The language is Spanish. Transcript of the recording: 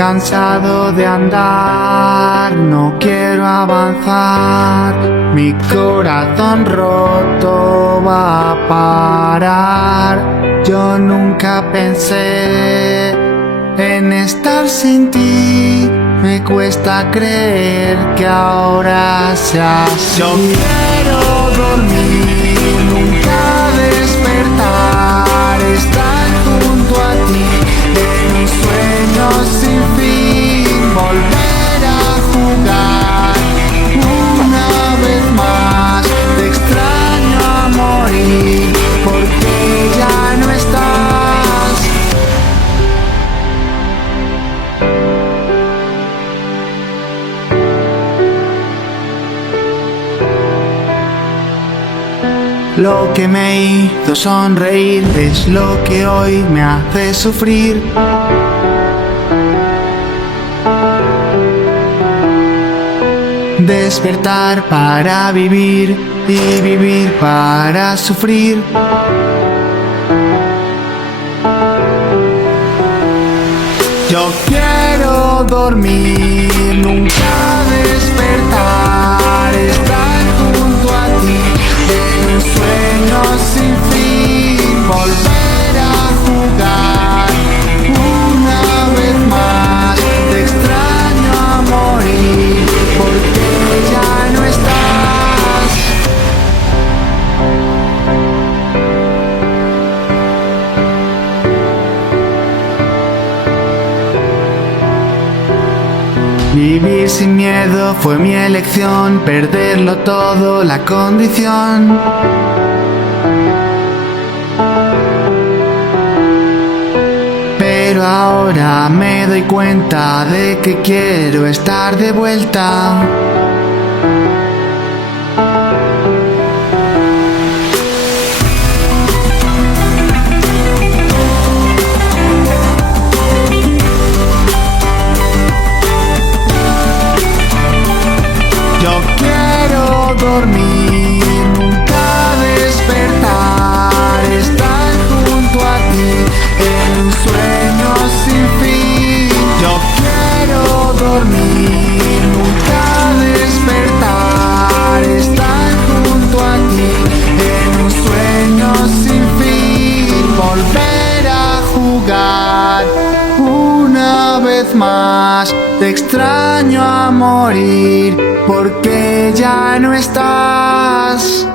Cansado de andar, no quiero avanzar. Mi corazón roto va a parar. Yo nunca pensé en estar sin ti. Me cuesta creer que ahora sea así. Yo quiero dormir, nunca despertar, estar junto a ti en un sueño sin fin, volver a jugar una vez más. Te extraño a morir porque ya no estás. Lo que me hizo sonreír es lo que hoy me hace sufrir. Despertar para vivir y vivir para sufrir. Yo quiero dormir, nunca despertar, estar junto a ti en un sueño sin fin, volver a jugar una vez más. Te extraño a morir porque ya no estás. Vivir sin miedo fue mi elección, perderlo todo la condición. Pero ahora me doy cuenta de que quiero estar de vuelta. Yo quiero dormir, nunca despertar, estar junto a ti en un sueño sin fin. Yo quiero dormir, nunca despertar, estar junto a ti en un sueño sin fin, volver a jugar una vez más. Te extraño a morir porque ya no estás.